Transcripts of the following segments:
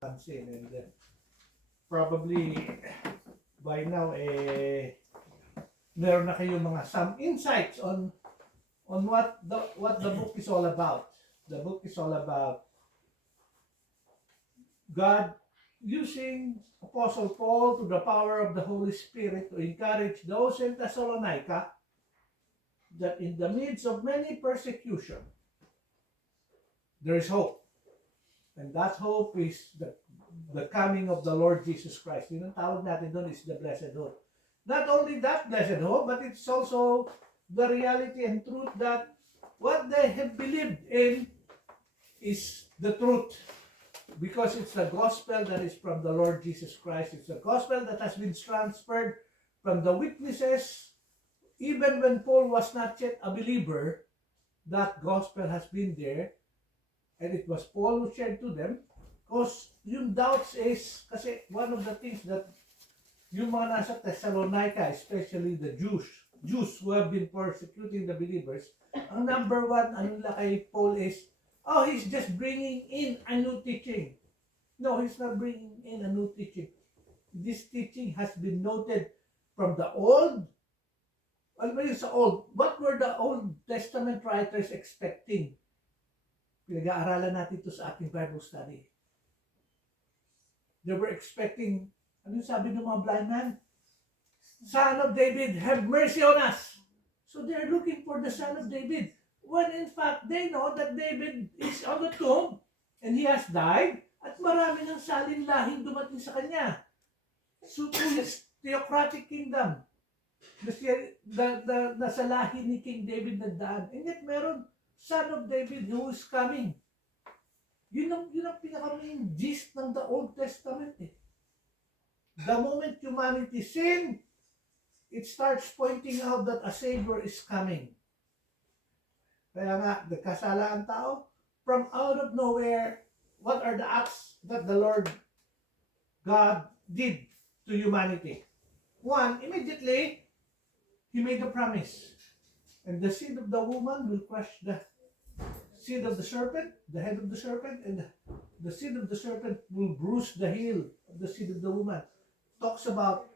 pansin, and probably by now meron na kayong mga some insights on what the book is all about. The book is all about God using Apostle Paul to the power of the Holy Spirit to encourage those in Thessalonica that in the midst of many persecution there is hope. And that hope is the coming of the Lord Jesus Christ. Yung tawag natin doon is the blessed hope. Not only that blessed hope, but it's also the reality and truth that what they have believed in is the truth. Because it's the gospel that is from the Lord Jesus Christ. It's the gospel that has been transferred from the witnesses. Even when Paul was not yet a believer, that gospel has been there. And it was Paul who shared to them. Because yung doubts is, kasi one of the things that yung mga nasa Thessalonica, especially the Jews who have been persecuting the believers, ang number one, ano nila kay Paul is, oh, he's just bringing in a new teaching. No, he's not bringing in a new teaching. This teaching has been noted from the old. Ano ba yun sa old? What were the Old Testament writers expecting? Pinag-aaralan natin ito sa ating Bible study. They were expecting, ano sabi ng mga blind man? Son of David, have mercy on us. So they're looking for the Son of David. When in fact, they know that David is on the tomb and he has died at marami ng salin lahing dumating sa kanya. So to his theocratic kingdom, nasa lahi ni King David nagdaan. And yet meron Son of David who is coming. Yun ang pinaka-main gist ng the Old Testament eh. The moment humanity sin, it starts pointing out that a Savior is coming. Kaya nga, nagkasala ang tao, from out of nowhere, what are the acts that the Lord God did to humanity? One, immediately, He made a promise. And the seed of the woman will crush the seed of the serpent, the head of the serpent, and the seed of the serpent will bruise the heel of the seed of the woman. Talks about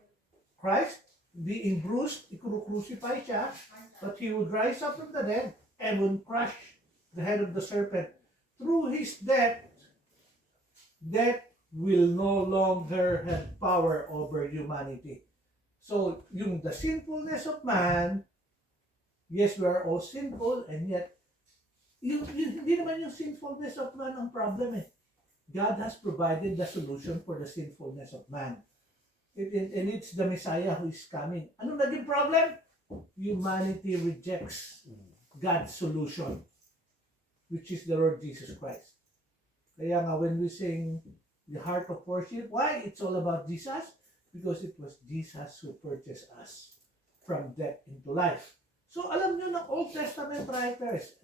Christ being bruised, i-crucify siya, but He would rise up from the dead and would crush the head of the serpent. Through His death will no longer have power over humanity. So, the sinfulness of man, yes, we are all sinful, and yet, hindi naman yung sinfulness of man ang problem eh. God has provided the solution for the sinfulness of man. And it's the Messiah who is coming. Anong naging problem? Humanity rejects God's solution, which is the Lord Jesus Christ. Kaya nga when we sing the heart of worship, why? It's all about Jesus. Because it was Jesus who purchased us from death into life. So alam nyo ng Old Testament writers,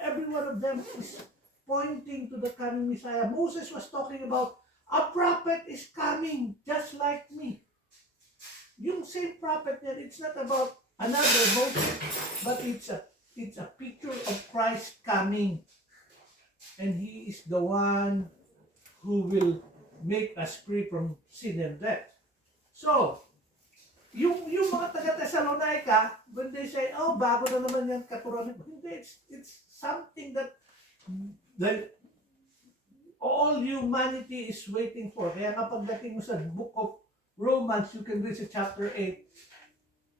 every one of them is pointing to the coming Messiah. Moses was talking about, a prophet is coming just like me. Yung same prophet there, it's not about another Moses, but it's a picture of Christ coming. And He is the one who will make us free from sin and death. So, yung mga taga-Thessalonica, when they say, oh, bago na naman yan katuruan, hindi, it's something that all humanity is waiting for. Kaya nga pagdating mo sa book of Romans, you can read sa chapter 8.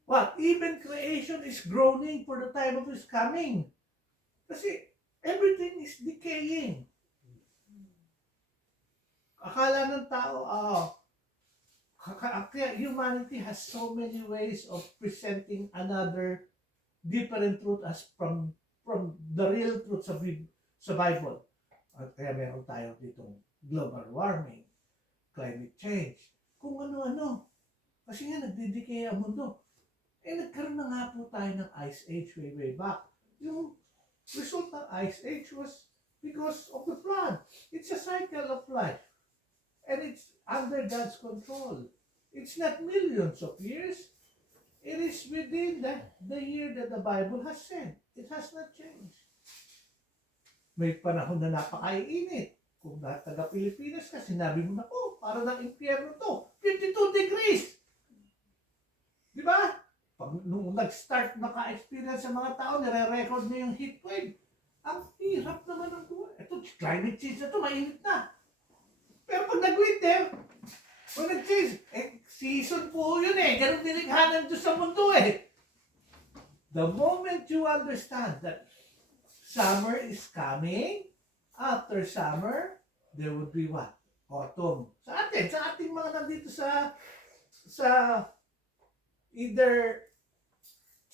What? Even creation is groaning for the time of His coming. Kasi everything is decaying. Akala ng tao, kaya humanity has so many ways of presenting another different truth as from the real truth sa Bible. At kaya meron tayo ditong global warming, climate change, kung ano-ano. Kasi nga nagdidikaya ang mundo. Nagkaroon na nga po tayo ng Ice Age way back. Yung result ng Ice Age was because of the flood. It's a cycle of life. And it's under God's control. It's not millions of years. It is within the year that the Bible has said. It has not changed. May panahon na napakainit. Kung taga Pilipinas ka, sinabi mo na, oh, para ng impyerno to. 52 degrees! Di ba? Nung nag-start maka-experience sa mga tao, nire-record na yung heat wave. Ang hirap naman ng buhay. Ito, climate change na to, mainit na. Pero pag nag-winter, pag nag-change, season po yun eh. Ganun nilikha ng Diyos sa mundo eh. The moment you understand that summer is coming, after summer, there would be what? Autumn. Sa ating mga nandito sa either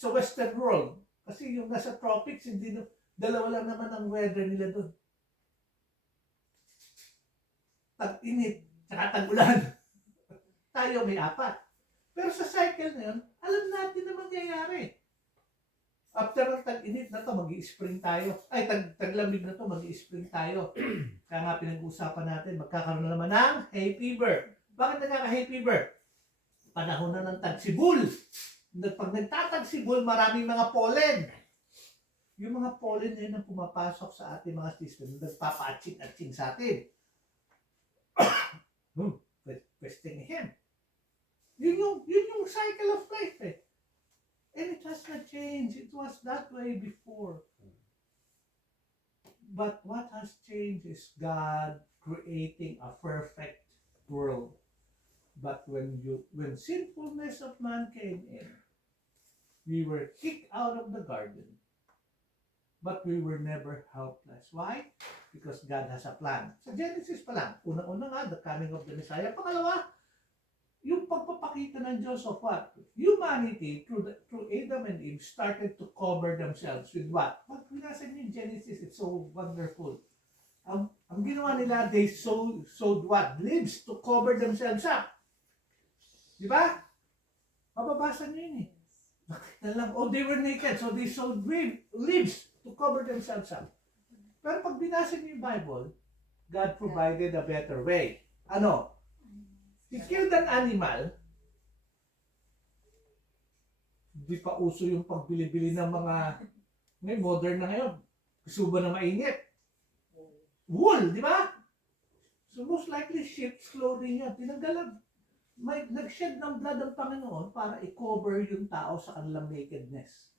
sa western world, kasi yung nasa tropics, hindi dalawa lang naman ang weather nila doon. Tag-init, tsaka tag-ulan. Tayo may 4. Pero sa cycle na yun, alam natin na mangyayari. After ng tag-init na to, mag-i-spring tayo. Ay, taglamig na to, mag-i-spring tayo. Kaya nga pinag-uusapan natin, magkakaroon na naman ng hay fever. Bakit nagkaka-hay fever? Panahon na ng tagsibol. Pag nagtatagsibol, maraming mga pollen. Yung mga pollen na yun ang pumapasok sa ating mga system, nagpapa-atching-atching sa atin. Questioning him. Yun yung cycle of life eh. And it has not changed. It was that way before. But what has changed is God creating a perfect world. But when sinfulness of man came in, we were kicked out of the garden. But we were never helpless. Why? Because God has a plan. Sa Genesis pa lang, unang-una nga, the coming of the Messiah. Pangalawa, yung pagpapakita ng Diyos of what? Humanity, through Adam and Eve, started to cover themselves with what? Pag binasa niyo yung Genesis, it's so wonderful. Ang ginawa nila, they sowed what? Leaves to cover themselves up. Di ba? Mababasa niyo yun eh. Nakita lang, oh, they were naked, so they sowed leaves to cover themselves up. Pero pag binasa niyo yung Bible, God provided a better way. Ano? He killed an animal. Di pa uso yung pagbili-bili ng mga modern na ngayon. Gusto ba na mainit? Wool, di ba? So most likely sheep's clothing yan. Tinanggalan. Nag-shed ng blood ng Panginoon para i-cover yung tao sa kanilang nakedness.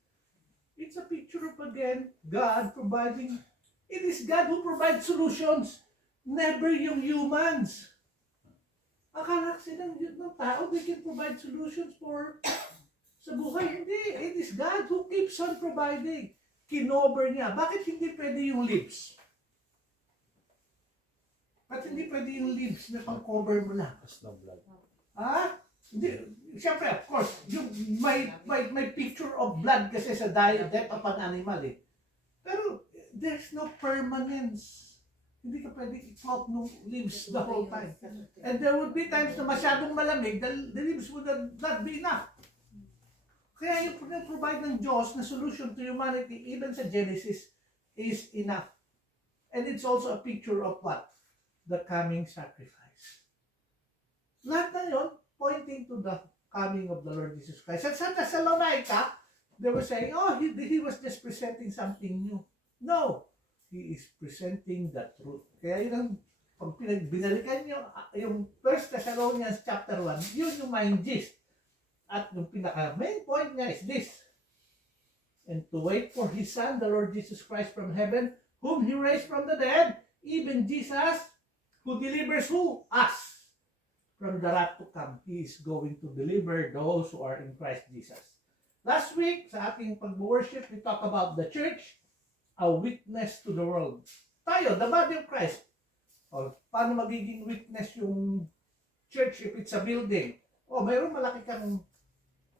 It's a picture of, again, God providing. It is God who provides solutions. Never yung humans. Akala kasi ng tao, they can provide solutions sa buhay. Hindi. It is God who keeps on providing. Kinover niya. Bakit hindi pwede yung lips? Bakit hindi pwede yung lips na pang-cover mo lang? Ha? Hindi. Siyempre, of course, yung may picture of blood kasi sa death of an animal eh. Pero there's no permanence. Hindi ka pwede i-float ng leaves the whole time. And there would be times na masyadong malamig, the leaves would not be enough. Kaya yung provide ng Diyos na solution to humanity, even sa Genesis, is enough. And it's also a picture of what? The coming sacrifice. Lahat na yun, pointing to the coming of the Lord Jesus Christ. At sa Thessalonica, they were saying, oh, he was just presenting something new. No. He is presenting the truth. Kaya yun ang, pag binalikan nyo, yung 1 Thessalonians chapter 1, yun yung main gist. At yung pinaka-main point niya is this. And to wait for His Son, the Lord Jesus Christ from heaven, whom He raised from the dead, even Jesus, who delivers who? Us. From the wrath to come. He is going to deliver those who are in Christ Jesus. Last week, sa ating pag-worship, we talk about the church, a witness to the world. Tayo, the body of Christ. O, paano magiging witness yung church if it's a building? O, mayroon malaki kang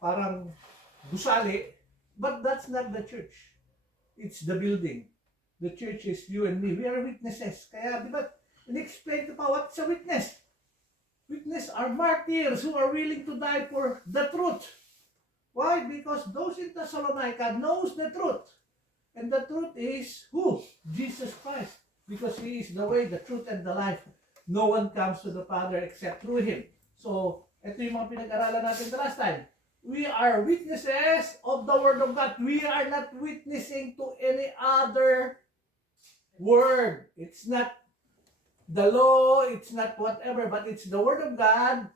parang gusali, but that's not the church. It's the building. The church is you and me. We are witnesses. Kaya, di ba, in-explain ko pa, what's a witness? Witness are martyrs who are willing to die for the truth. Why? Because those in Thessalonica knows the truth. And the truth is who? Jesus Christ. Because He is the way, the truth, and the life. No one comes to the Father except through Him. So, ito yung mga pinag-aralan natin the last time. We are witnesses of the Word of God. We are not witnessing to any other word. It's not The law, it's not whatever, but it's the Word of God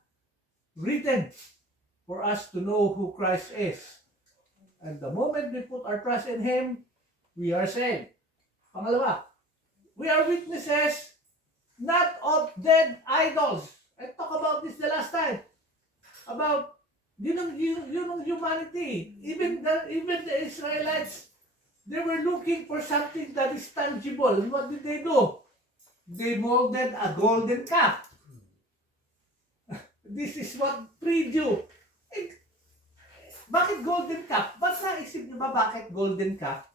written for us to know who Christ is. And the moment we put our trust in Him, we are saved. Pangalawa, we are witnesses not of dead idols. I talked about this the last time. About yun ang humanity. Even the Israelites, they were looking for something that is tangible. And what did they do? They molded a golden calf. This is what freed you. Eh, bakit golden calf? Ba't naisip niyo ba bakit golden calf?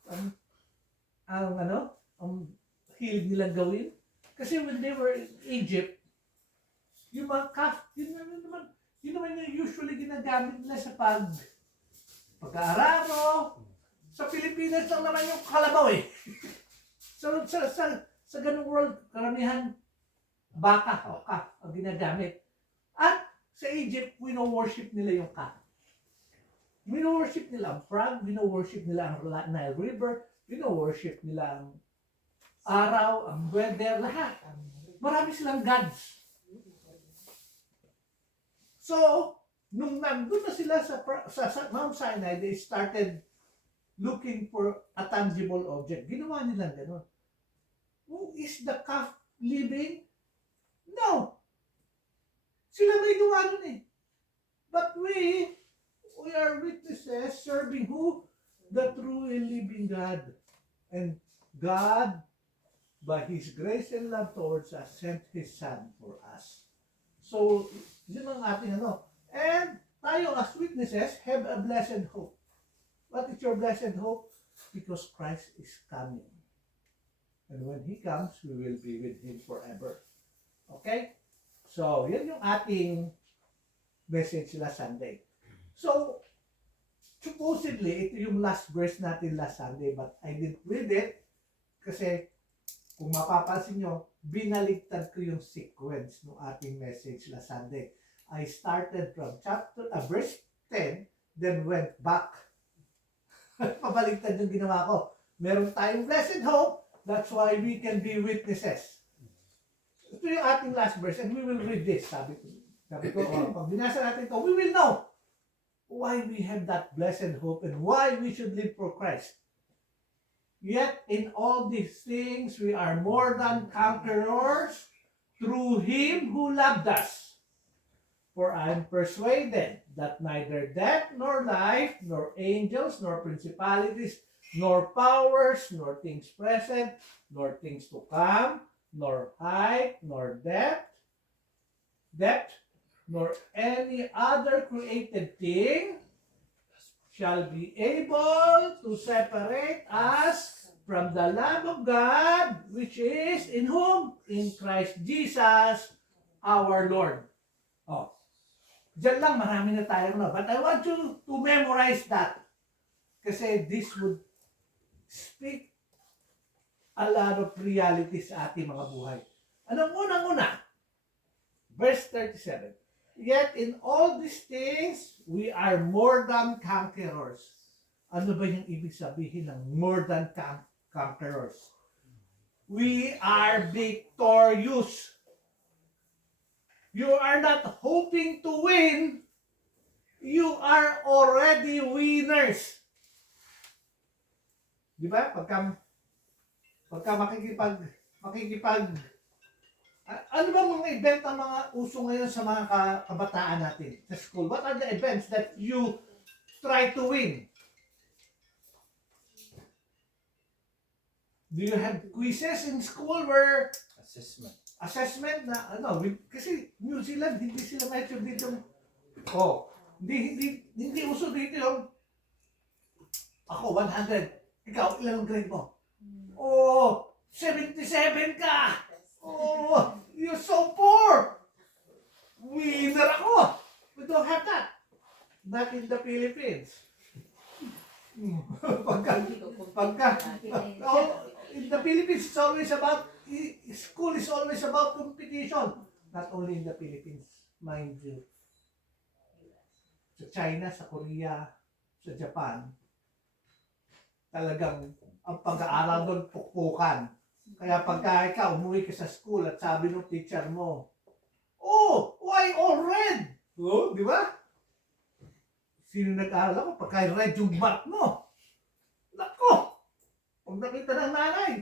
Ang hilig nilang gawin? Kasi when they were in Egypt, yung mga calf, yun naman yung usually ginagamit nila sa pag-aararo. Sa Pilipinas lang naman yung kalabaw eh. Sa ganung world, karamihan baka o calf ang ginagamit. At sa Egypt, wino-worship nila yung calf. Wino-worship nila ang frog, wino-worship nila ang Nile River, wino-worship nila ang araw, ang weather, lahat. Marami silang gods. So, nung nandun na sila sa Mount Sinai, they started looking for a tangible object. Ginawa nilang gano'n. Who is the calf living? No. Sila may gawa nun eh. But we are witnesses serving who? The true and living God. And God, by His grace and love towards us, sent His Son for us. So, yun ang ating ano. And tayo as witnesses have a blessed hope. What is your blessed hope? Because Christ is coming. And when He comes, we will be with Him forever. Okay? So, yan yung ating message last Sunday. So, supposedly, ito yung last verse natin last Sunday, but I didn't read it kasi kung mapapansin nyo, binaligtad ko yung sequence ng ating message last Sunday. I started from verse 10, then went back. Pabaligtad yung ginawa ko. Meron tayong blessed hope, that's why we can be witnesses. Ito yung ating last verse, and we will read this. Sabi ko, pag binasa natin ito, we will know why we have that blessed hope and why we should live for Christ. Yet in all these things we are more than conquerors through Him who loved us. For I am persuaded that neither death nor life, nor angels, nor principalities, nor powers, nor things present, nor things to come, nor height, nor depth, nor any other created thing shall be able to separate us from the love of God, which is in whom? In Christ Jesus, our Lord. Oh, diyan lang marami na tayo na. But I want you to memorize that. Kasi this would speak a lot of realities sa ating mga buhay. Anong unang-una? Verse 37. Yet in all these things, we are more than conquerors. Ano ba yung ibig sabihin ng more than conquerors? We are victorious. You are not hoping to win. You are already winners. Di ba? Pagka makikipag ano ba mga event ang mga uso ngayon sa mga kabataan natin sa school? What are the events that you try to win? Do you have quizzes in school where assessment na ano, kasi New Zealand hindi sila medyo dito hindi uso dito yung ako 100, ikaw ilang grade mo? 77 ka. You're so poor. Winner ako. We don't have that. Not in the Philippines. In the Philippines, it's always about, school is always about competition. Not only in the Philippines, mind you. Sa China, sa Korea, sa Japan, talagang ang pag-aaral doon, pukpukan. Kaya pagka ikaw, umuwi ka sa school at sabi ng teacher mo, "Oh, why all red?" Oh, di ba? Sino nag-aaral ako? Pagka red yung back mo. Nako! Pag nakita ng nanay,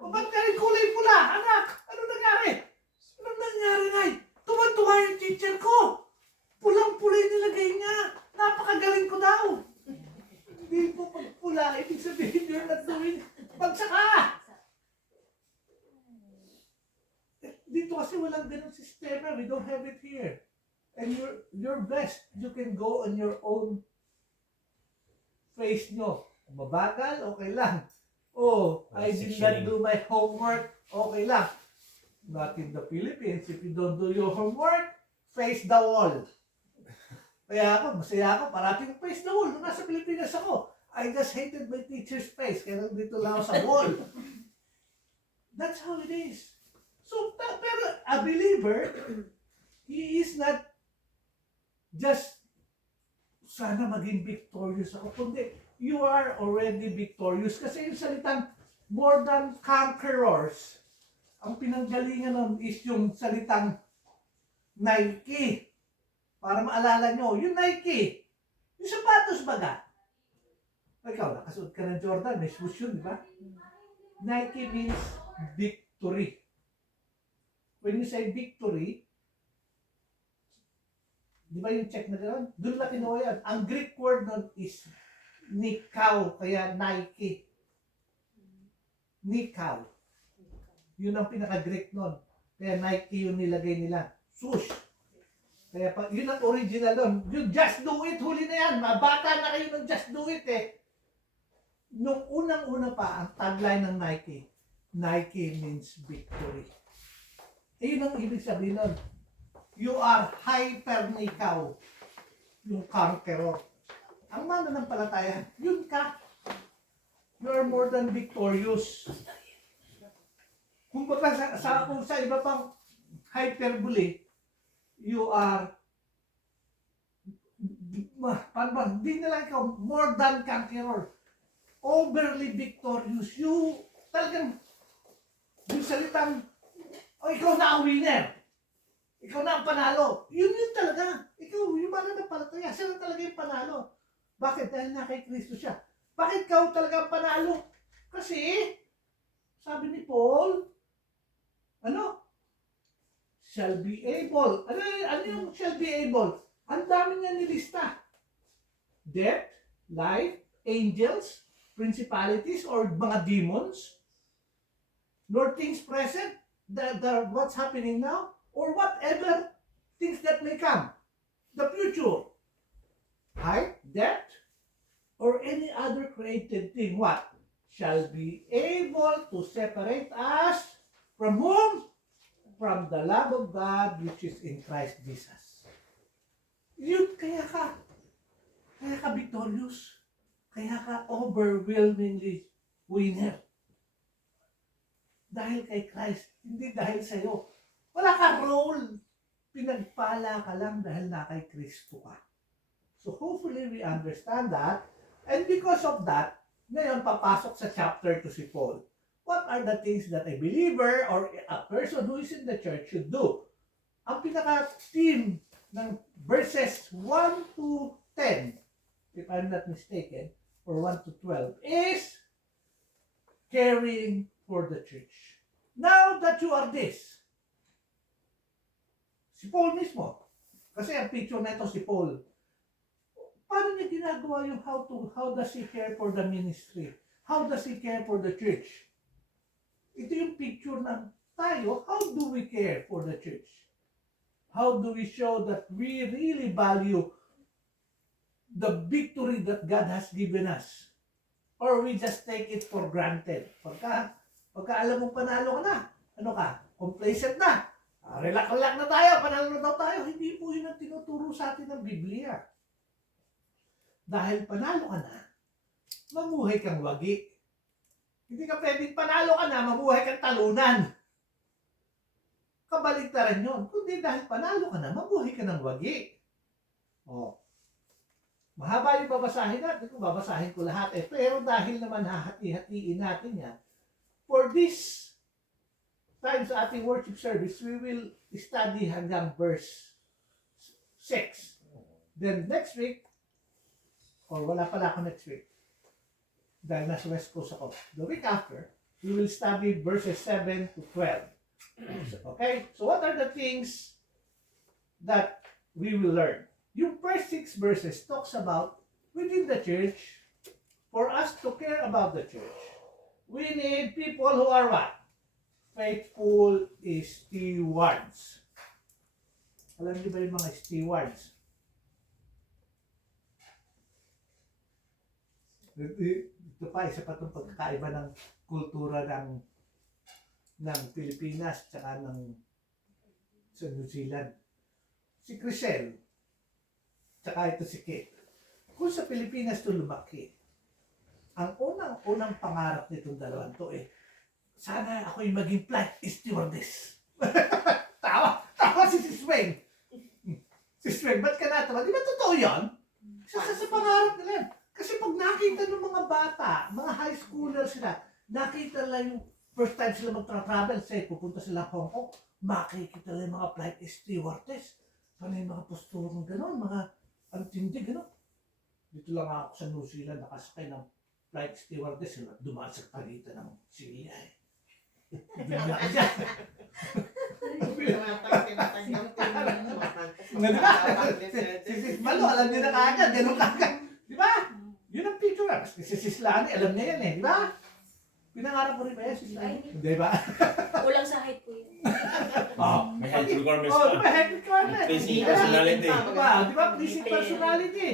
"O, ba't ka rin kulay pula, anak? Ano nangyari?" "Ano nangyari, Nay? Tuwan-tuwa yung teacher ko. Pulang-pula yung nilagay niya. Napakagaling ko daw." Hindi po pagpula, ibig sabihin you're not doing, bagsak ka! Dito kasi walang ganun sistema. We don't have it here. And you're blessed. You can go on your own pace nyo. Kung mabagal, okay lang. Oh, I did not do my homework, okay lang. Not in the Philippines. If you don't do your homework, face the wall. Kaya ako, masaya ako, parating face the wall. Nung nasa Pilipinas ako, I just hated my teacher's face. Kaya nandito lang ako sa wall. That's how it is. So, pero a believer, he is not just sana maging victorious ako. Kundi, you are already victorious. Kasi yung salitang more than conquerors, ang pinanggalingan nun is yung salitang Nike. Para maalala nyo, yung Nike, yung sapatos baga. Ikaw, nakasuot ka ng Jordan, may shoes yun, di ba? Nike means victory. When you say victory, di ba yung check na gano'n? Doon na kinuha yan. Ang Greek word nun is Nikao, kaya Nike. Nikao. Yun ang pinaka-Greek nun. Kaya Nike yung nilagay nila. Swoosh. Kaya yun ang original nun. Yung just do it, huli na yan. Mabata na kayo ng just do it eh. Nung unang-una pa, ang tagline ng Nike, Nike means victory. Eh yun ang ibig sabihin nun. You are hyper-nikaw. Yung conqueror. Ang mananampalataya, yun ka. You are more than victorious. Kung baka sa iba pang hyperbole, you are, hindi na lang ikaw, more than conqueror. Overly victorious. You, talagang, yung salitang, oh, ikaw na ang winner. Ikaw na ang panalo. Yun talaga. Ikaw, yung mananampalataya, siya na talaga yung panalo. Bakit? Dahil na kay Kristo siya. Bakit ikaw talaga ang panalo? Kasi, sabi ni Paul, ano? Shall be able. Ano yung shall be able? Ang dami niya nilista. Death, life, angels, principalities, or mga demons, nor things present, what's happening now, or whatever things that may come. The future. Height, depth, or any other created thing, what? Shall be able to separate us from whom? From the love of God which is in Christ Jesus. Yun, kaya ka victorious. Kaya ka overwhelmingly winner. Dahil kay Christ, hindi dahil sa'yo. Wala ka role. Pinagpala ka lang dahil na kay Kristo ka. So hopefully we understand that. And because of that, ngayon papasok sa chapter 2 si Paul. What are the things that a believer or a person who is in the church should do? Ang pinaka-theme ng verses 1 to 10, if I'm not mistaken, or 1 to 12, is caring for the church. Now that you are this, si Paul mismo, kasi ang picture na ito si Paul, paano niya ginagawa yung how does he care for the ministry? How does he care for the church? Ito yung picture ng tayo, how do we care for the church? How do we show that we really value the victory that God has given us? Or we just take it for granted? Pagka alam mong panalo ka na, ano ka? Complacent na. Relax na tayo, panalo na daw tayo. Hindi po yun ang tinuturo sa atin ng Biblia. Dahil panalo ka na, mamuhay kang wagi. Hindi ka pwedeng panalo ka na, mamuhay kang talunan. Kabaligtaran yun. Kundi dahil panalo ka na, mamuhay ka ng wagi. Oh. Mahaba yung babasahin natin. Kung babasahin ko lahat pero dahil naman hahati-hatiin natin yan, for this time sa ating worship service, we will study hanggang verse 6. Then next week, or wala pala ako next week, dahil nasa West Coast ako. The week after, we will study verses 7 to 12. Okay? So what are the things that we will learn? Yung first 6 verses talks about within the church, for us to care about the church, we need people who are what? Faithful stewards. Alam niyo ba yung mga stewards? Ito pa, isa pa itong pagkakaiba ng kultura ng Pilipinas tsaka ng sa New Zealand. Si Crisel, tsaka ito si Kate. Kung sa Pilipinas ito lumaki, ang unang pangarap nitong dalawang to sana ako'y maging flight stewardess. Tawa si Swain. Si Swain, ba't ka natawa? Di ba totoo yan? Sa pangarap nila yan. Kasi pag nakita ng mga bata, mga high schooler sila, nakita lang yung first time sila magtra-travel, say, pupunta sila Hong Kong, makikita lang yung mga flight stewardess. Paano yung mga posturong gano'n, mga antindi gano'n. Dito lang ako sa New Zealand, nakasakay ng flight stewardess, dumaan sa pagitan ng Siliya Mga diba? Si Sis Malo, alam niya na kagad, gano'n kagad. Diba? Yun ang picture. Si Sis Lani, alam niya yan di ba? Pinangarap mo rin ba yan, Sis Lani? Di ba? Kulang sa height ko yun. May height requirements diba? pa. Height requirements. Pleasing personality. Diba? Pleasing personality.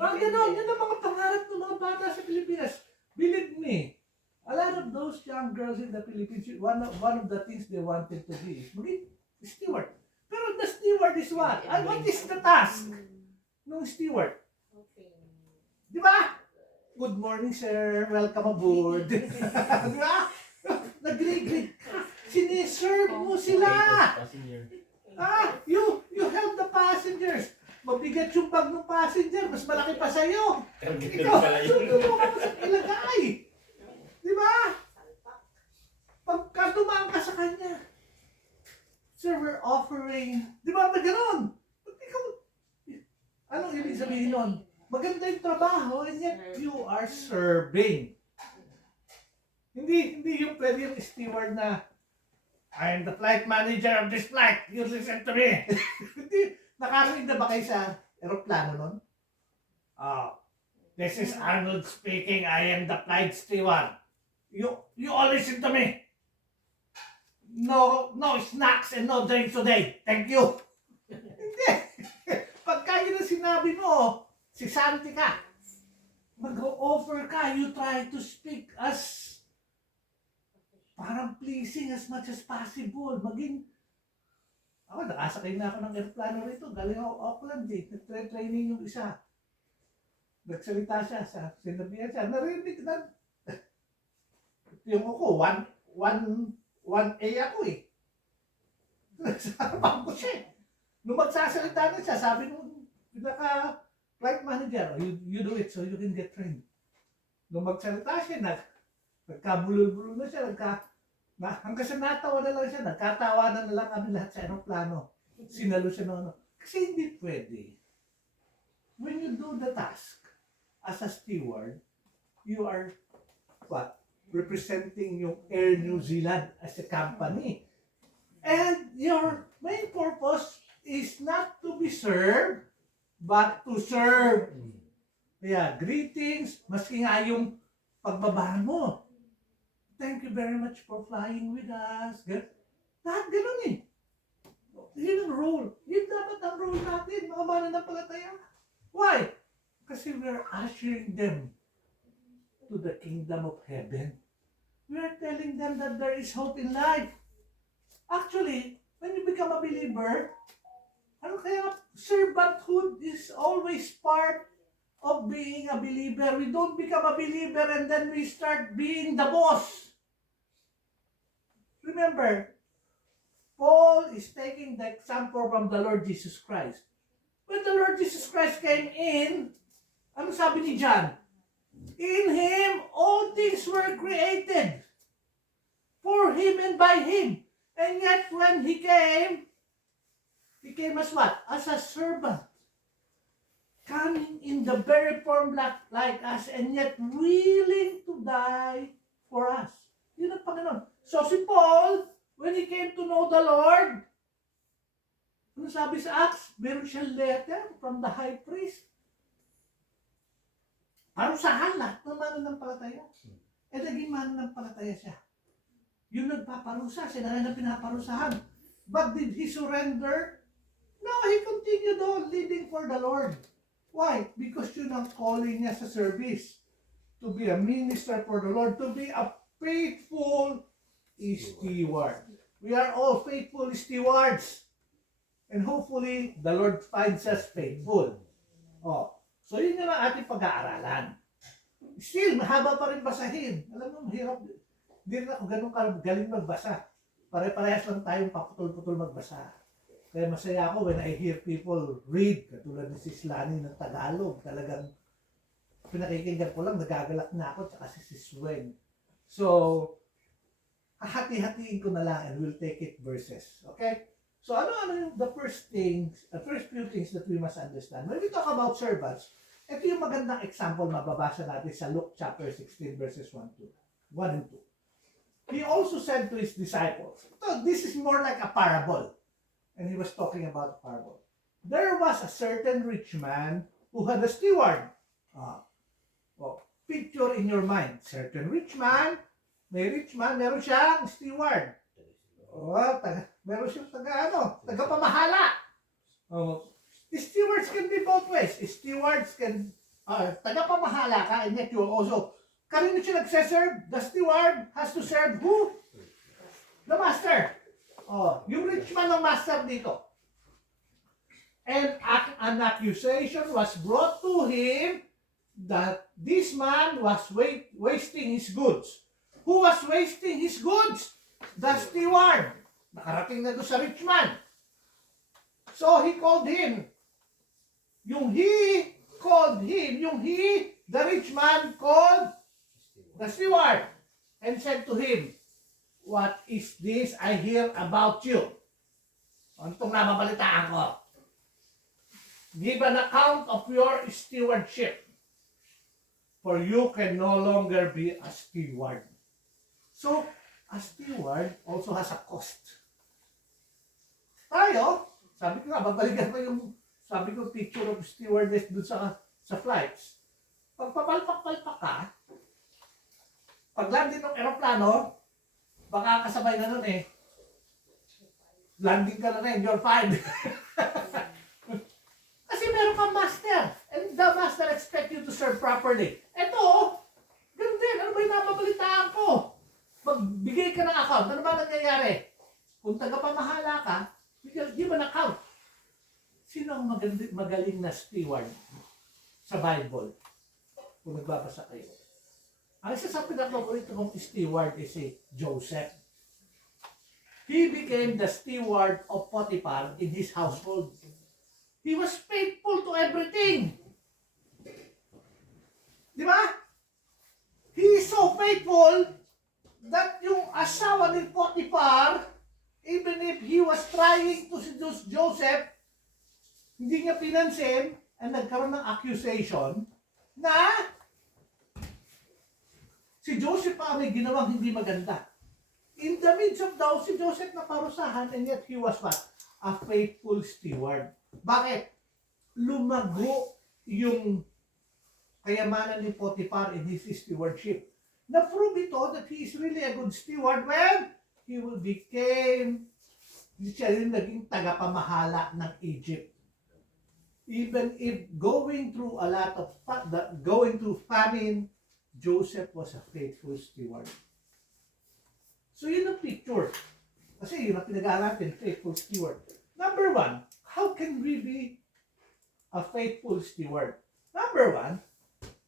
Mga gano'n, yun ang mga pangarap ng mga bata sa Pilipinas. Believe me, a lot of those young girls in the Philippines, one of the things they wanted to be is maging steward. Pero the steward is what? And what is the task ng steward? Di ba? Good morning, sir. Welcome aboard. Di ba? Nag-grade ka. Sineserve mo sila. You help the passengers. Mabigat yung bag ng passenger. Mas malaki pa sa'yo. Ikaw, sundo mo ka sa ilagay. Di ba? Pagka dumaan ka sa kanya, sir, we're offering, di ba, na gano'n? Anong ibig sabihin nun? Maganda yung trabaho and yet you are serving. Hindi yung pwede yung steward na, I am the flight manager of this flight. You listen to me. Hindi. Nakarinig na ba kayo sa aeroplano nun? This is Arnold speaking. I am the flight steward. You all listen to me. No snacks and no drinks today. Thank you. Hindi. Pagka yun ang sinabi mo, si Santi ka, mag-offer ka, you try to speak as parang pleasing as much as possible. Ako, nakasakay na ako ng aeroplano rito. Galing ako Auckland Nag-training yung isa. Nagsalita siya, sinabihan siya, narinig na, yung ako, 1A ako Nasarapang ko siya Nung magsasalita na siya, sabi nung flight manager, you do it so you can get trained. Nung magsalita siya, nagkabulol-bulol na siya, hanggang sa natawa na lang siya, nagkatawanan na lang kami lahat sa aeroplano. Sinalo siya ng Kasi hindi pwede. When you do the task as a steward, you are what? Representing yung Air New Zealand as a company. And your main purpose is not to be served, but to serve. Kaya, greetings, maski nga yung pagbaba mo. Thank you very much for flying with us. Lahat ganun Yun ang role. Yun dapat ang role natin, mga mananampalataya. Why? Kasi we're ushering them to the kingdom of heaven. We're telling them that there is hope in life. Actually, when you become a believer, servanthood is always part of being a believer. We don't become a believer and then we start being the boss. Remember, Paul is taking the example from the Lord Jesus Christ. When the Lord Jesus Christ came in, ano sabi ni John? In Him, all things were created. For Him and by Him. And yet when he came as what? As a servant. Coming in the very form like us and yet willing to die for us. Yun ang Panginoon. So si Paul, when he came to know the Lord, ano sabi sa Acts? Meron siyang letter from the high priest. Parusahan lahat ng mananampalataya. Eh naging mananampalataya siya. Yung nagpaparusa, sila rin ang pinaparusahan. But did he surrender? No, he continued on living for the Lord. Why? Because yun ang calling niya sa service. To be a minister for the Lord. To be a faithful steward. We are all faithful stewards. And hopefully, the Lord finds us faithful. Oh, so yun yung ating pag-aaralan. Still, mahaba pa rin basahin. Alam mo, mahirap. Hindi rin ako ganun galing magbasa. Pare-parehas lang tayong paputol-putol magbasa. Kaya masaya ako when I hear people read, katulad ni Sis Lani ng Tagalog. Talagang pinakikinggan ko lang, nagagalak na ako, tsaka si Sis Wen. So, hahati-hatiin ko na lang and we'll take it verses. Okay? So, ano yung the first few things that we must understand? When we talk about servants, ito yung magandang example mababasa natin sa Luke chapter 16 verses 1 and 2. He also said to his disciples, so this is more like a parable. And he was talking about a parable. There was a certain rich man who had a steward. Picture in your mind. Certain rich man, meron siyang steward. Meron siyang tagapamahala. Stewards can be both ways. Stewards can, tagapamahala ka, and yet you also, kanino siya nagseserve? The steward has to serve who? The master. Yung rich man ng master dito. And an accusation was brought to him that this man was wasting his goods. Who was wasting his goods? The steward. Nakarating na doon sa rich man. So he called him. The rich man called the steward and said to him, what is this I hear about you? Ano itong nababalitaan ko? Give an account of your stewardship, for you can no longer be a steward. So, a steward also has a cost. Tayo, sabi ko nga, babalikan ko yung, sabi ko, picture of stewardess dun sa flights. Pag papalpak-palpak ka, pag landing ng aeroplano, baka kasabay na nun eh. Landing ka na rin, you're fine. Kasi meron kang master. And the master expect you to serve properly. Eto, ganun din. Ano ba yung napabalitaan ko? Magbigay ka ng account. Ano ba nangyayari? Kung tagapamahala ka, give an account. Sino ang magaling na steward sa Bible? Kung nagbabasa kayo. Ang isa sa pinakapaborito kong steward is si Joseph. He became the steward of Potiphar in his household. He was faithful to everything. Di ba? He is so faithful that yung asawa ni Potiphar, even if he was trying to seduce Joseph, hindi niya pinansin and nagkaroon ng accusation na si Joseph pa may ginawang hindi maganda. In the midst of those, si Joseph na parusahan and yet he was what? A faithful steward. Bakit? Lumago yung kayamanan ni Potiphar in his stewardship. Na-prove ito that he is really a good steward when he became, siya rin naging tagapamahala ng Egypt. Even if going through famine, Joseph was a faithful steward. So yun ang picture. Kasi yun ang pinag-aaral natin, faithful steward. Number one, how can we be a faithful steward? Number one,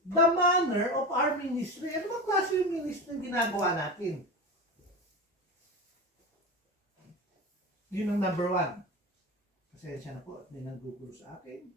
the manner of our ministry. Ano bang klase yung ministry yung ginagawa natin? Yun ang number one. Pasensya na po at may nanggugulo sa akin.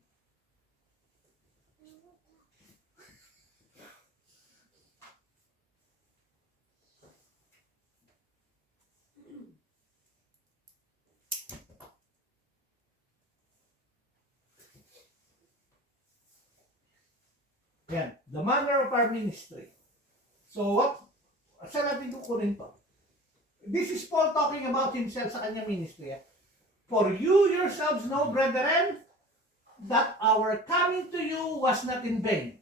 Yan. The manner of our ministry. So, saan natin kukunin to? This is Paul talking about himself sa kanyang ministry. For you yourselves know, brethren, that our coming to you was not in vain.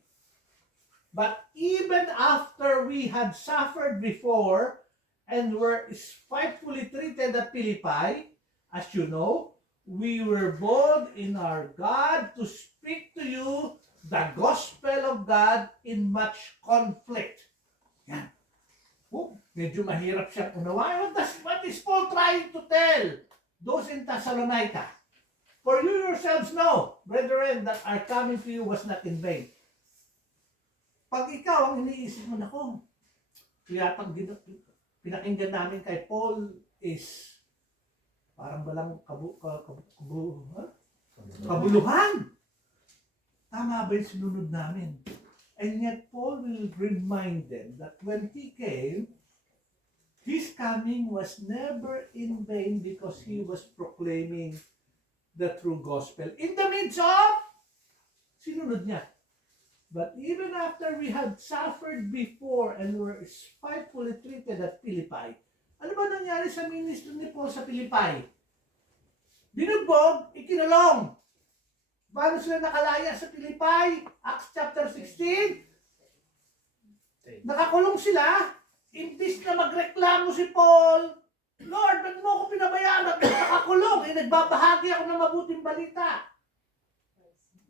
But even after we had suffered before and were spitefully treated at Philippi, as you know, we were bold in our God to speak to you the gospel of God in much conflict. Yan. Oh, medyo mahirap siyang unawain. What is Paul trying to tell those in Thessalonica? For you yourselves know, brethren, that our coming to you was not in vain. Pag ikaw ang iniisip mo na kung yatang pinakinggan namin kay Paul is parang walang kabuluhan. Tama ba yung sinunod namin? And yet Paul will remind them that when he came, his coming was never in vain because he was proclaiming the true gospel in the midst of sinunod niya. But even after we had suffered before and were spitefully treated at Philippi, ano ba nangyari sa ministry ni Paul sa Philippi? Binugbog, ikinulong. Paano sila nakalaya sa Philippi? Acts chapter 16. Nakakulong sila. Imbis na magreklamo si Paul, Lord, ba't mo ako pinabayaan at nakakulong? Nagbabahagi ako ng mabuting balita.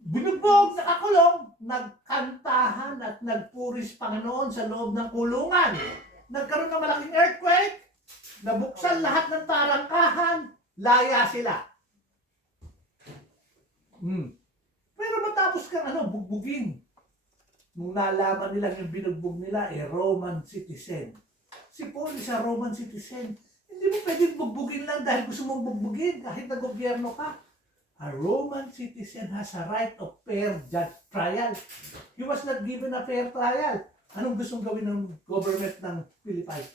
Binugbog, nakakulong, nagkantahan at nagpuris Panginoon sa loob ng kulungan. Nagkaroon ng malaking earthquake, nabuksan lahat ng tarangkahan, laya sila. Pero matapos kang bugbugin. Nung nalaman nila yung binugbog nila, Roman citizen. Si Paul is a Roman citizen. Hindi mo pwedeng bugbugin lang dahil gusto mong bugbugin kahit na gobyerno ka. A Roman citizen has a right of fair trial. He was not given a fair trial. Anong gustong gawin ng government ng Philippines?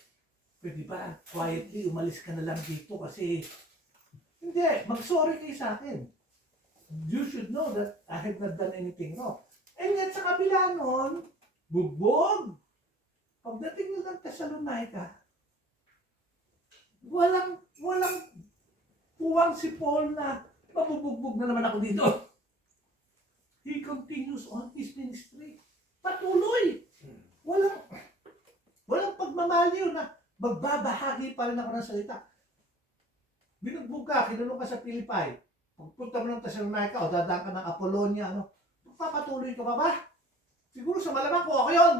Pwede ba, quietly, umalis ka na lang dito kasi hindi, mag-sorry kayo sa akin. You should know that I have not done anything wrong. And yet sa kabila nun, bugbog. Pagdating na ng Thessalonica, walang puwang si Paul na mabubugbog na naman ako dito. He continues on his ministry. Patuloy. Walang pagmamaliw na magbabahagi pa rin ako ng salita. Binugbog ka, kinulong ka sa Philippi. Pagpunta mo ng Thessalonica o dadaan ka ng Apollonia, magpapatuloy ka pa ba? Siguro sa malamang ko ako yun.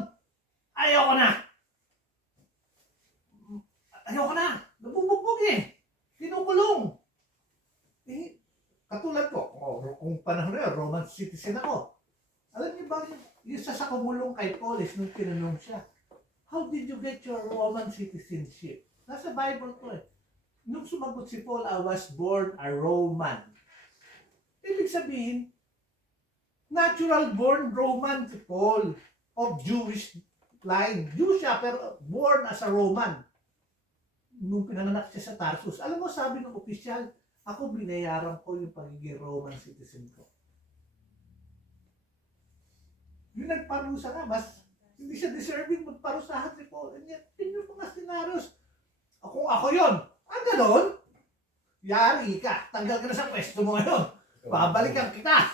Ayoko na. Nabubugbog eh. Kinukulong. Katulad ko, kung panahon na yun, Roman citizen ako. Alam niyo ba, yung sa kumulong kay Paul is nung tinanong siya, how did you get your Roman citizenship? Nasa Bible to eh. Nung sumagot si Paul, I was born a Roman. Ibig sabihin, natural born Roman si Paul of Jewish line. Jew siya, pero born as a Roman. Nung pinanganak siya sa Tarsus, alam mo, sabi ng opisyal, ako binayaran ko yung pagiging Roman citizen ko. Yung nagparusa nga, mas hindi siya deserving magparusahan si Paul. And yet, tingnan mo mga scenarios. Kung ako yun, ganon, yari ka, tanggal ka na sa pwesto mo ngayon. Babalikan kita.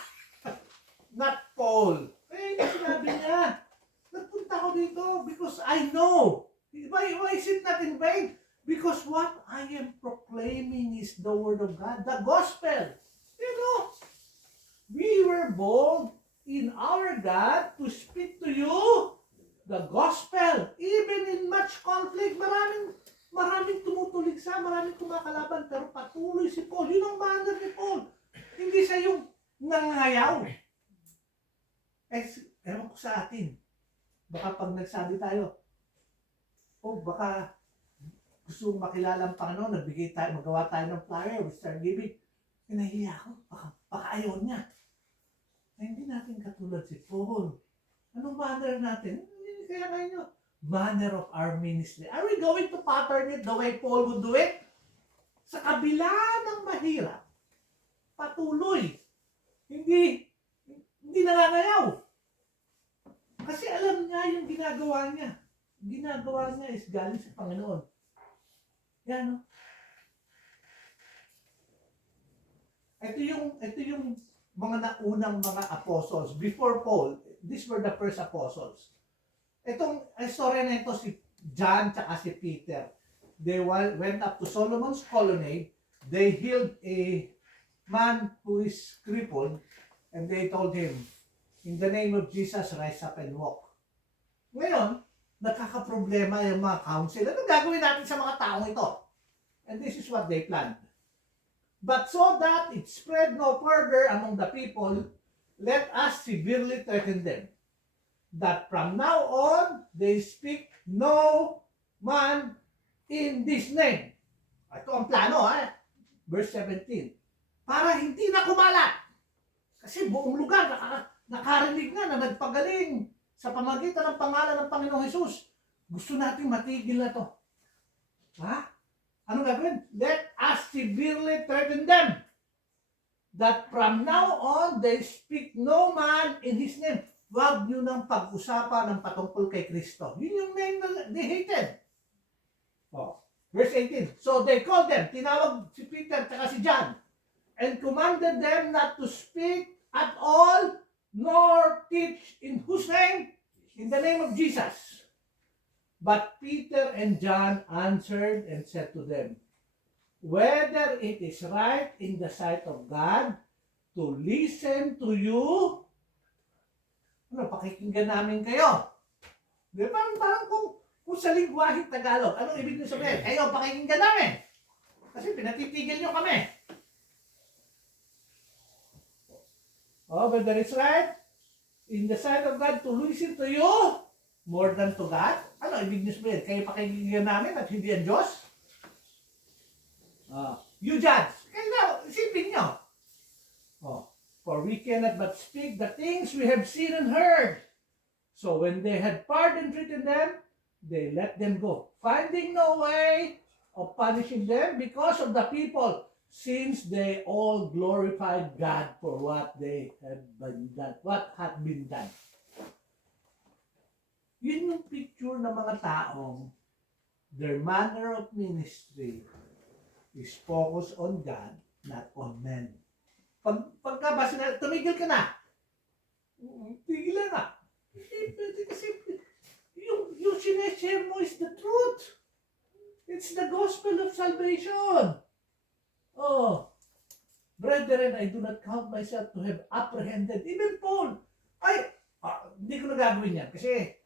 Not Paul. Sinabi niya, nagpunta ako dito because I know. Why is it not in vain? Because what I am proclaiming is the word of God, the gospel. You know, we were bold in our God to speak to you the gospel. Even in much conflict, maraming tumutuligsa, maraming kumakalaban, pero patuloy si Paul. Yun ang manner ni Paul. Hindi siya yung nangayaw. Ewan ko sa atin. Baka pag nagsabi tayo, baka gusto mong makilala ang Panginoon, magawa tayo ng flyer, we start giving. Nahihiya ako, baka ayaw niya. Hindi natin katulad si Paul. Anong manner natin? Kaya ngayon, manner of our ministry. Are we going to pattern it the way Paul would do it? Sa kabila ng mahirap, patuloy. Hindi nangangayaw. Kasi alam niya yung ginagawa niya. Ginagawa niya is galing sa Panginoon. Yan, no? Ito yung mga naunang mga apostles. Before Paul, these were the first apostles. Itong istorya na ito, si John tsaka si Peter. They went up to Solomon's colonnade. They healed a man who is crippled, and they told him, in the name of Jesus, rise up and walk. Ngayon, nakakaproblema yung mga council. Ano gagawin natin sa mga taong ito? And this is what they planned. But so that it spread no further among the people, let us severely threaten them, that from now on, they speak no man in this name. Ito ang plano, verse 17. Para hindi na kumalat. Kasi buong lugar nakarinig na nagpagaling sa pamagitan ng pangalan ng Panginoong Hesus. Gusto natin matigil na to. Ha? Anong gagawin? Let us severely threaten them, that from now on, they speak no man in His name. Huwag nyo nang pag-usapan ng patungkol kay Kristo. Yun yung name na they hated. Verse 18. So they called them, tinawag si Peter at si John, and commanded them not to speak at all, nor teach in whose name? In the name of Jesus. But Peter and John answered and said to them, whether it is right in the sight of God to listen to you, pakikinggan namin kayo. Di ba? Parang kung sa lingwaheng Tagalog, anong ibig nyo sabihin? Kayo, pakikinggan namin. Kasi pinatitigil nyo kami. Whether it's right in the sight of God to listen to you more than to God. Ano ibig nyo sabihin? Kayo pakikinggan namin at hindi ang Diyos? You judge. Kaya isipin nyo. For we cannot but speak the things we have seen and heard. So when they had pardoned them, they let them go, finding no way of punishing them because of the people, since they all glorified God for what they had been done, what had been done. Yun yung picture ng mga taong their manner of ministry is focused on God, not on men. Pagkabasa na, tumigil ka na. Tigilan na. Kasi yung sineshare mo is the truth. It's the gospel of salvation. Brethren, I do not count myself to have apprehended. Even Paul, hindi ko na gagawin yan. Kasi,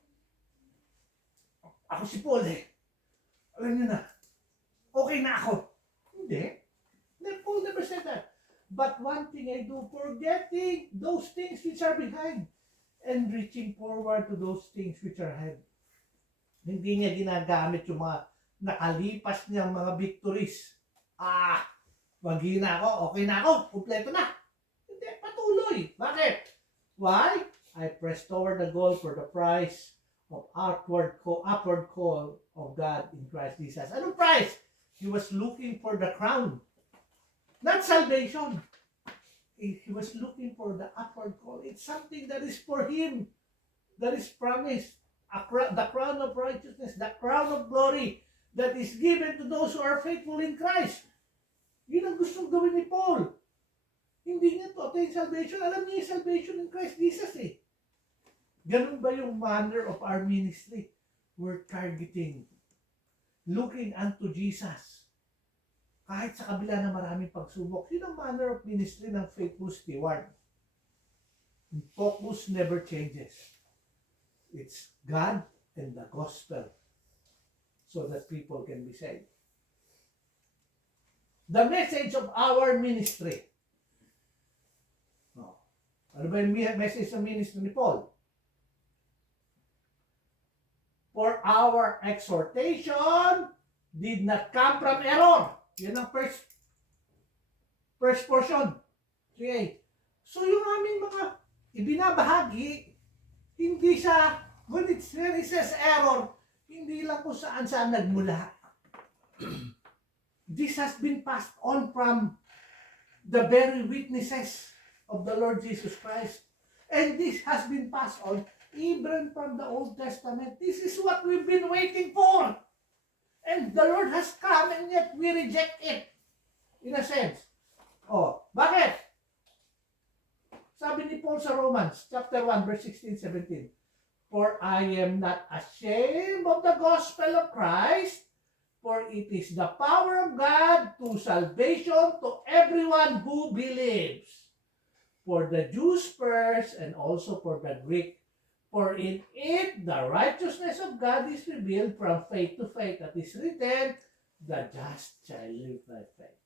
ako si Paul Alam niyo na, okay na ako. Hindi. Paul never said that. But one thing I do, forgetting those things which are behind and reaching forward to those things which are ahead. Hindi niya ginagamit yung mga nakalipas niyang mga victories. Maghina ako, okay na ako, kumpleto na. Hindi, patuloy. Bakit? Why? I press toward the goal for the prize of upward call of God in Christ Jesus. Anong prize? He was looking for the crown. Not salvation. He was looking for the upward call. It's something that is for him. That is promised. The crown of righteousness, the crown of glory that is given to those who are faithful in Christ. Yun ang gustong gawin ni Paul. Hindi niya to attain salvation. Alam niya yung salvation in Christ Jesus Ganun ba yung manner of our ministry? We're targeting, looking unto Jesus. Kahit sa kabila ng maraming pagsubok, yun ang manner of ministry ng faithful steward. Focus never changes. It's God and the gospel so that people can be saved. The message of our ministry. Ano ba yung message ng ministry ni Paul? For our exhortation did not come from error. Yan ang first portion. Okay. So yung aming mga ibinabahagi, hindi sa, when it says error, hindi lang kung saan nagmula. This has been passed on from the very witnesses of the Lord Jesus Christ. And this has been passed on even from the Old Testament. This is what we've been waiting for. And the Lord has come and yet we reject it. In a sense. Oh, bakit? Sabi ni Paul sa Romans, chapter 1, verse 16-17. For I am not ashamed of the gospel of Christ, for it is the power of God to salvation to everyone who believes. For the Jews first and also for the Greek. For in it the righteousness of God is revealed from faith to faith. That is written, the just shall live by faith.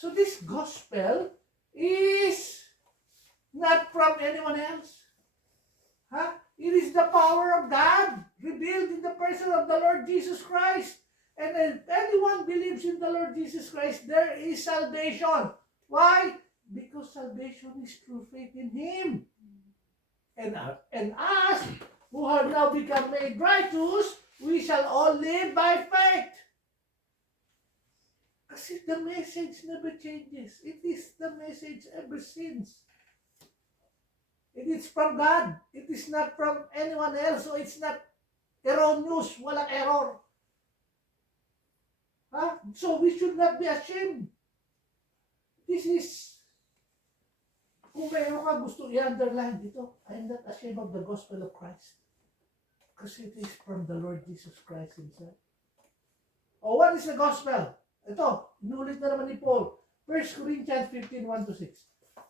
So this gospel is not from anyone else. Huh? It is the power of God revealed in the person of the Lord Jesus Christ. And if anyone believes in the Lord Jesus Christ, there is salvation. Why? Because salvation is through faith in Him. And us, who have now become made righteous, we shall all live by faith. Kasi the message never changes. It is the message ever since. It is from God. It is not from anyone else. So it's not erroneous. Walang error. Huh? So we should not be ashamed. This is, kung mayroon ka gusto i-underline dito, I'm not ashamed of the gospel of Christ. Because it is from the Lord Jesus Christ Himself. Oh, what is the gospel? Ito, inulit na naman ni Paul. 1 Corinthians 15:1-6.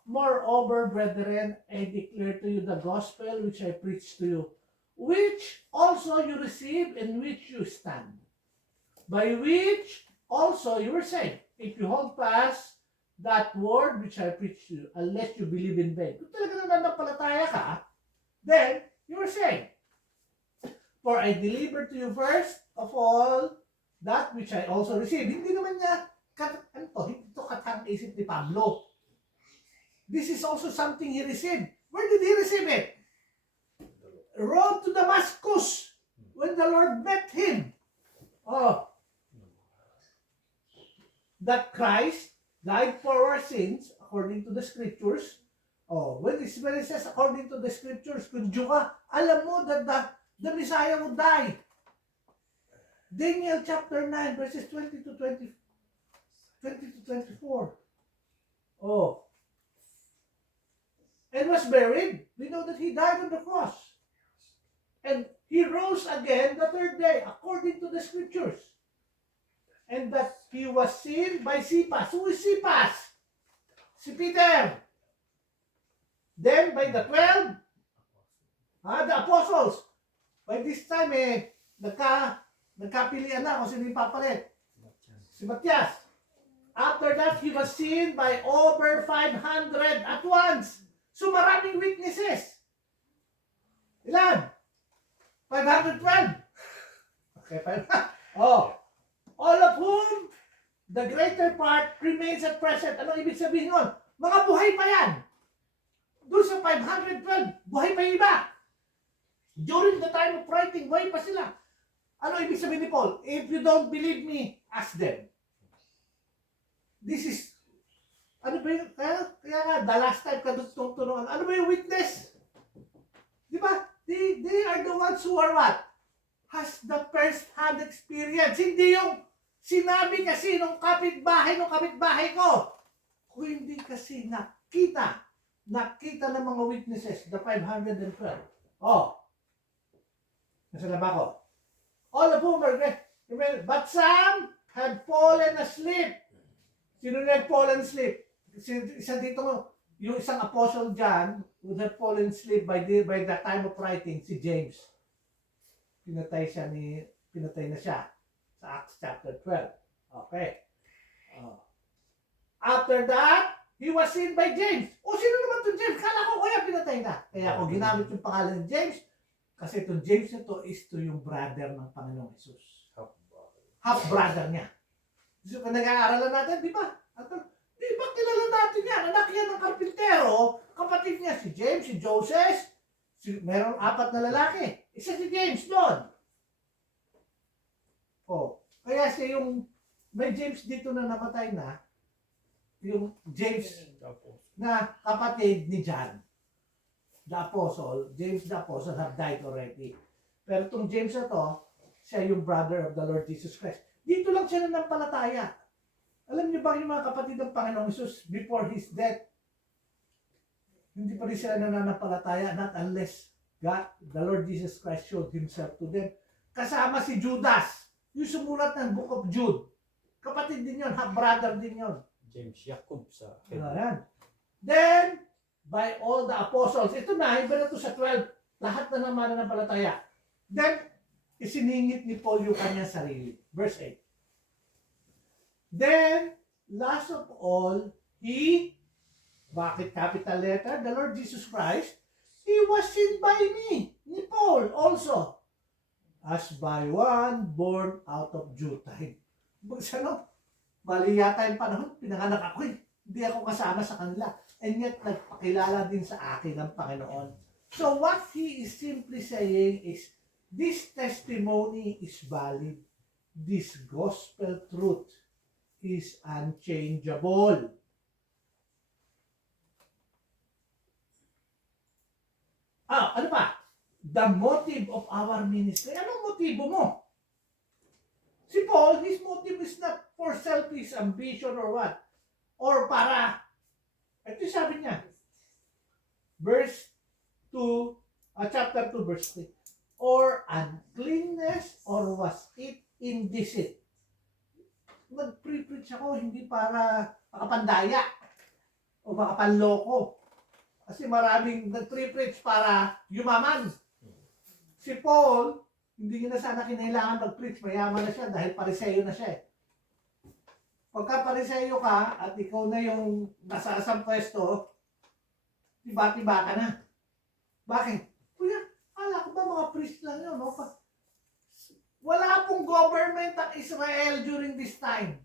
Moreover, brethren, I declare to you the gospel which I preached to you, which also you received and which you stand, by which also you were saved, if you hold fast that word which I preached to you, unless you believe in vain. Kung talaga nananampalataya ka, then you are saved. For I delivered to you first of all that which I also received. Hindi naman niya, hindi ito katang-isip ni Pablo. This is also something he received. Where did he receive it? Road to Damascus, when the Lord met him. Oh, that Christ died for our sins, according to the scriptures. Oh, when it says according to the scriptures, kung Jew ka, alam mo that the Messiah will die. Daniel chapter 9, verses 20 to 24. Oh. And was buried. We know that he died on the cross. And he rose again the third day, according to the scriptures. And that he was seen by Cephas. Who is Cephas? Si Peter. Then by the 12, the apostles. By this time, nagkapilian na kung sino yung papalit. Si Matias. After that, he was seen by over 500 at once. So maraming witnesses. Ilan? 512. Okay, 500. Oh. All of whom, the greater part remains at present. Anong ibig sabihin nun? Mga buhay pa yan. Doon sa 512, buhay pa iba. During the time of writing, buhay pa sila. Ano ibig sabihin ni Paul? If you don't believe me, ask them. This is, ano ba yung, kaya nga, the last time ka tunuan, ano ba yung witness? Di ba? They are the ones who are what? Has the first-hand experience. Hindi yung sinabi kasi nung kapitbahay ko. Kung hindi kasi nakita ng mga witnesses, the 512. Oh. Nasa na ba ako? All of whom are great. But some had fallen asleep. Sino na fallen asleep? Isa dito, yung isang apostle dyan, who had fallen asleep by the time of writing, si James. Pinatay na siya sa Acts chapter 12. Okay. After that, he was seen by James. O, sino naman itong James? Kala ko kaya pinatay na. Kaya ako ginamit yung pangalan ng James kasi itong James na to is to yung brother ng Panginoong Jesus. Half-brother niya. So, kung nag-aaralan natin, di ba? Di ba kilala natin yan? Anak yan ng karpintero, kapatid niya si James, si Joseph, meron 4 na lalaki. Isa si James doon. Oh, kaya siya yung, may James dito na namatay na, yung James na kapatid ni John. the apostle, James the apostle, have died already. Pero itong James na to, siya yung brother of the Lord Jesus Christ. Dito lang siya nanampalataya. Alam niyo ba yung mga kapatid ng Panginoong Hesus, before his death, hindi pa rin sila nananampalataya, not unless God, the Lord Jesus Christ showed himself to them. Kasama si Judas, yung sumulat ng Book of Jude. Kapatid din yun, half-brother din yun. James Jacob sa Ayan. Then, by all the apostles, ito na, iba na ito sa 12, lahat na naman nananampalataya. Then, isiningit ni Paul yung kanyang sarili. Verse 8. Then, last of all, bakit capital letter? The Lord Jesus Christ, He was seen by me, ni Paul also, as by one born out of due time. Ano? Mali yata yung panahon, pinanganak ako eh. Hindi ako kasama sa kanila. And yet, nagpakilala din sa akin ng Panginoon. So what he is simply saying is, this testimony is valid. This gospel truth is unchangeable. Ano pa? The motive of our ministry. Anong motibo mo? Si Paul, his motive is not for selfish ambition or what? Or para, ito sabi niya, verse 2, chapter 2, verse 3, or uncleanness, or was it indeceit? Nag-preach ako, hindi para makapandaya o makapanloko. Kasi maraming nag-preach para yumaman. Si Paul, hindi niya na sana kinailangan mag-preach, mayaman na siya dahil pariseyo na siya eh. Pagka pariseyo ka at ikaw na yung nasa asang pwesto, tiba-tiba ka na. Bakit? Kuya, ala ko ba mga priest lang yun? No? Wala pong government ang Israel during this time.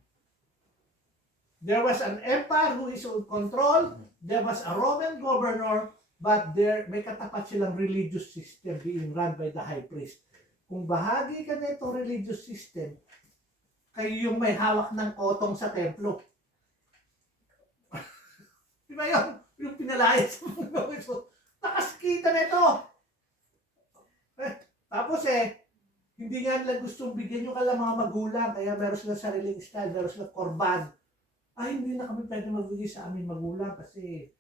There was an empire who is in control. There was a Roman governor, but there may katapat silang religious system being run by the high priest. Kung bahagi ka na itong religious system, kayo yung may hawak ng kotong sa templo. Di ba yun? Yung pinalayas sa mga ito. Nakaskita na ito. Tapos hindi nga nila gustong bigyan yung kala mga magulang, kaya meron silang sariling style, meron silang korban. Hindi na kami pwede magbigay sa aming magulang kasi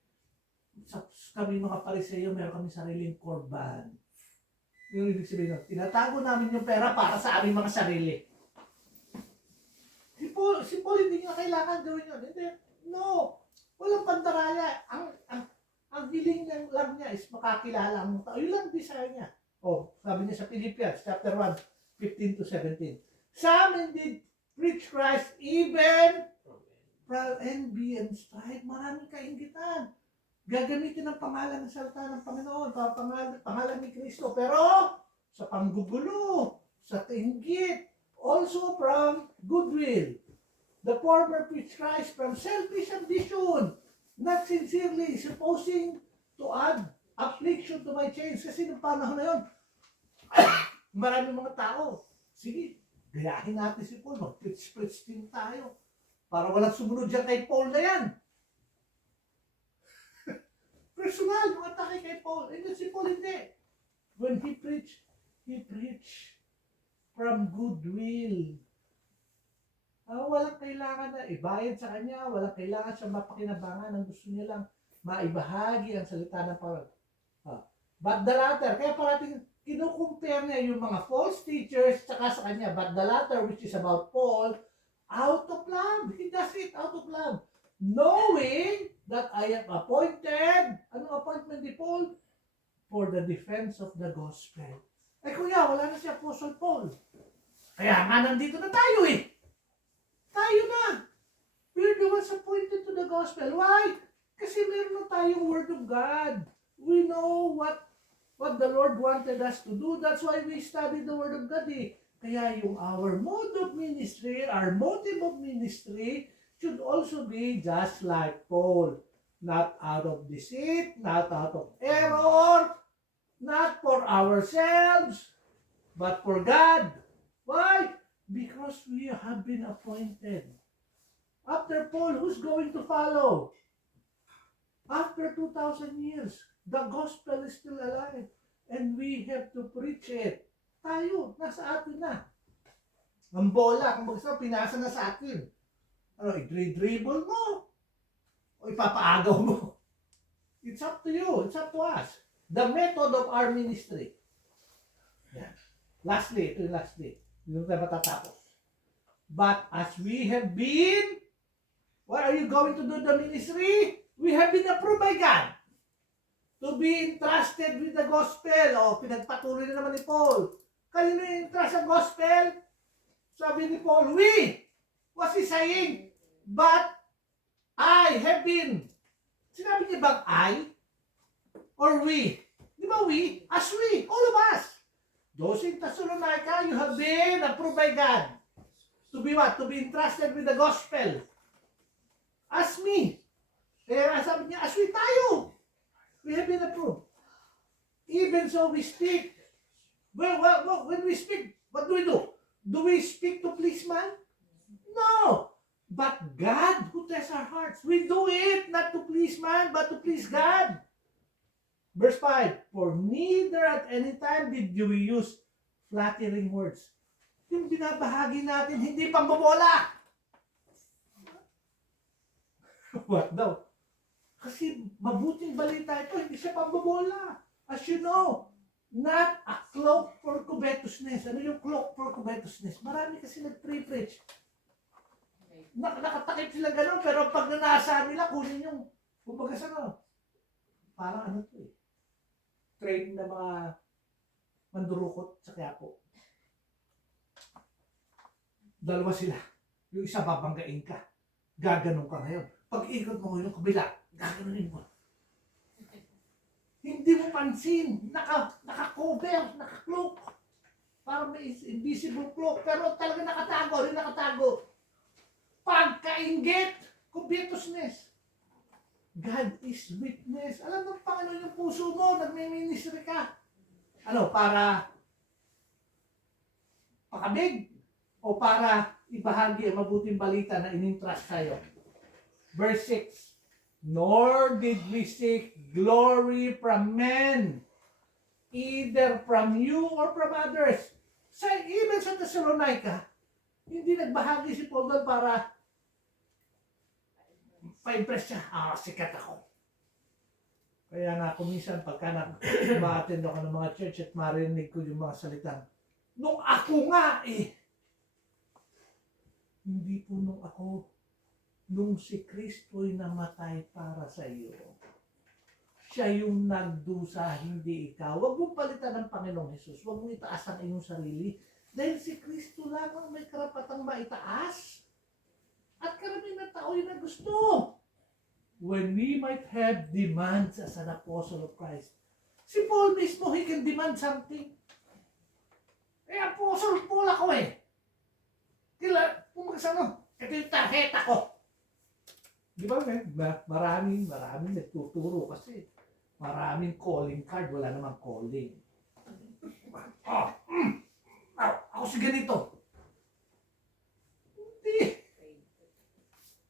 kami mga pariseyo, meron kami sariling korban. Yung ibig sabihin nun, tinatago namin yung pera para sa aming mga sarili. Si Paul hindi niya kailangan gawin yun. Hindi. No. Walang pandaraya. Ang hiling lang niya is makakilala ang tao. Yun lang desire niya. Sabi niya sa Philippians, chapter 1, 15 to 17. Some indeed preach Christ even from envy and strife. Maraming kainggitan. Gagamitin ang pangalan ng salita ng Panginoon, pangalan ni Kristo. Pero sa panggugulo, sa tinggit, also from goodwill. The former preach Christ from selfish ambition, not sincerely, supposing to add affliction to my chains. Kasi nung panahon na yun, maraming mga tao. Sige, gayahin natin si Paul, mag-preach din tayo. Para walang sumunod dyan kay Paul na yan. Personal, yung atake kay Paul. And si Paul hindi. When he preached from goodwill. Walang kailangan na ibayad sa kanya, walang kailangan siya mapakinabangan. Ang gusto niya lang maibahagi ang salita ng Panginoon. But the latter, kaya parating kinukumpare niya yung mga false teachers tsaka sa kanya. But the latter, which is about Paul, out of love. He does it out of love. Knowing that I am appointed, anong appointment ni Paul? For the defense of the gospel. Kuya, wala na si Apostle Paul. Kaya nga nandito na tayo eh. Tayo na. We're the ones appointed to the gospel. Why? Kasi meron na tayong word of God. We know what the Lord wanted us to do. That's why we study the word of God eh. Kaya yung our mode of ministry, our motive of ministry, should also be just like Paul. Not out of deceit, not out of error, not for ourselves, but for God. Why? Because we have been appointed. After Paul, who's going to follow? After 2,000 years, the gospel is still alive. And we have to preach it. Tayo, nasa atin na. Ang bola, kung gusto, pinasa na sa atin. Ano, i-dribble mo? O ipapaagaw mo? It's up to you. It's up to us. The method of our ministry. Yan. Lastly, ito yung lastly. Hindi na tayo matatapos. But as we have been, what are you going to do the ministry? We have been approved by God to be entrusted with the gospel. O, pinagpatuloy na naman ni Paul. Kanino yung entrust ang gospel? Sabi ni Paul, we. What's he saying? But I have been. Sinabi niya bang I? Or we? Di ba we? As we. All of us. Those in Thessalonica, you have been approved by God. To be what? To be entrusted with the gospel. As me. Kaya sabi niya, as we tayo. We have been approved. Even so we speak. Well, when we speak, what do we do? Do we speak to please man? No. But God who tests our hearts. We do it not to please man, but to please God. Verse 5, for neither at any time did we use flattering words. Yung binabahagi natin, hindi pambobola. What daw? Kasi mabuting balita ito, hindi siya pambobola. As you know, not a cloak for covetousness. Ano yung cloak for covetousness? Marami kasi nag-preach. Nakatakip sila gano'n, pero pag nanasa nila, kunin yung, kumbaga sa ano, parang ano to eh, train na mga mandurukot sa Quiapo. Dalawa sila. Yung isa babanggain ka. Gaganon ka ngayon. Pag ikot mo yung kabila, gaganunin mo. Hindi mo pansin. Naka-cover, naka-cloak. Parang may invisible cloak. Pero talaga nakatago, rin nakatago. Pagkainggit, covetousness. God is witness. Alam ng Panginoon yung puso mo, nagme-ministry ka. Ano, para pakabig? O para ibahagi ang mabuting balita na inintrust sa'yo? Verse 6, nor did we seek glory from men, either from you or from others. Even sa Thessalonica, hindi nagbahagi si Paul doon para pa-impress siya. Sikat ako. Kaya nga, kuminsan pagka ma-attend ako ng mga church at marinig ko yung mga salitang, nung ako nga hindi po nung ako, nung si Kristo'y namatay para sa iyo. Siya yung nagdusa, hindi ikaw. Huwag mong palitan ng Panginoong Hesus. Huwag mong itaas ang iyong sarili. Dahil si Kristo lang ang may karapatang maitaas. At karamihan ng tao yun na gusto. When we might have demands as an apostle of Christ. Si Paul mismo, he can demand something. Apostle Paul ako kung ano, ito yung tarheta ko. Di ba, maraming nagtuturo kasi maraming calling card, wala namang calling. Ako si ganito. Hindi.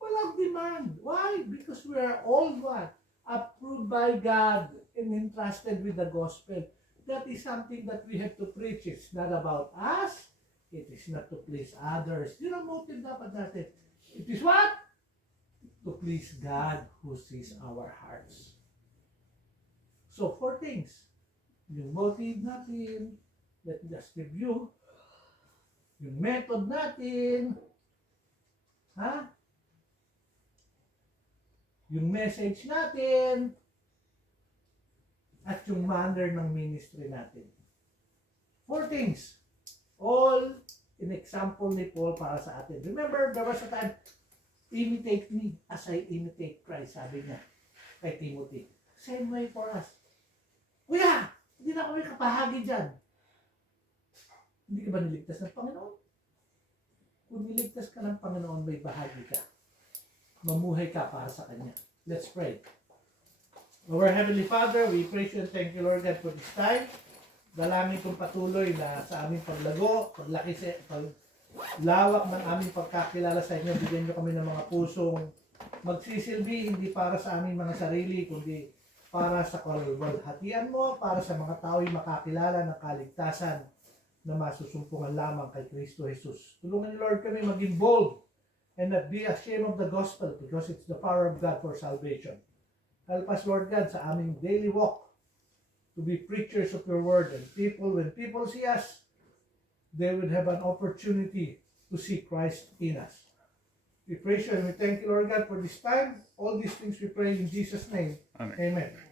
Walang demand. Why? Because we are all what? Approved by God and entrusted with the gospel. That is something that we have to preach. It's not about us. It is not to please others. Yun ang motive dapat natin. It is what? To please God who sees our hearts. So, 4 things. Yung motive natin, let us review. Yung method natin, yung message natin, at yung manner ng ministry natin. 4 things. All in example ni Paul para sa atin. Remember, there was a time, imitate me as I imitate Christ, sabi niya kay Timothy. Same way for us. Kuya, hindi na kami kapahagi dyan. Hindi ka ba niligtas ng Panginoon? Kung niligtas ka ng Panginoon, may bahagi ka. Mamuhay ka para sa Kanya. Let's pray. Our Heavenly Father, we praise you and thank you, Lord God, for this time. Dalangin kong patuloy na sa aming paglago, paglawak ng aming pagkakilala sa inyo, bigyan nyo kami ng mga pusong magsisilbi hindi para sa aming mga sarili, kundi para sa kalwalhatian mo, para sa mga tao'y makakilala ng kaligtasan na masusumpungan lamang kay Kristo Jesus. Tulungan niyo, Lord, kami maging bold and not be ashamed of the gospel because it's the power of God for salvation. Help us, Lord God, sa aming daily walk to be preachers of your word, and when people see us, they would have an opportunity to see Christ in us. We praise you and we thank you, Lord God, for this time. All these things we pray in Jesus' name. Amen. Amen.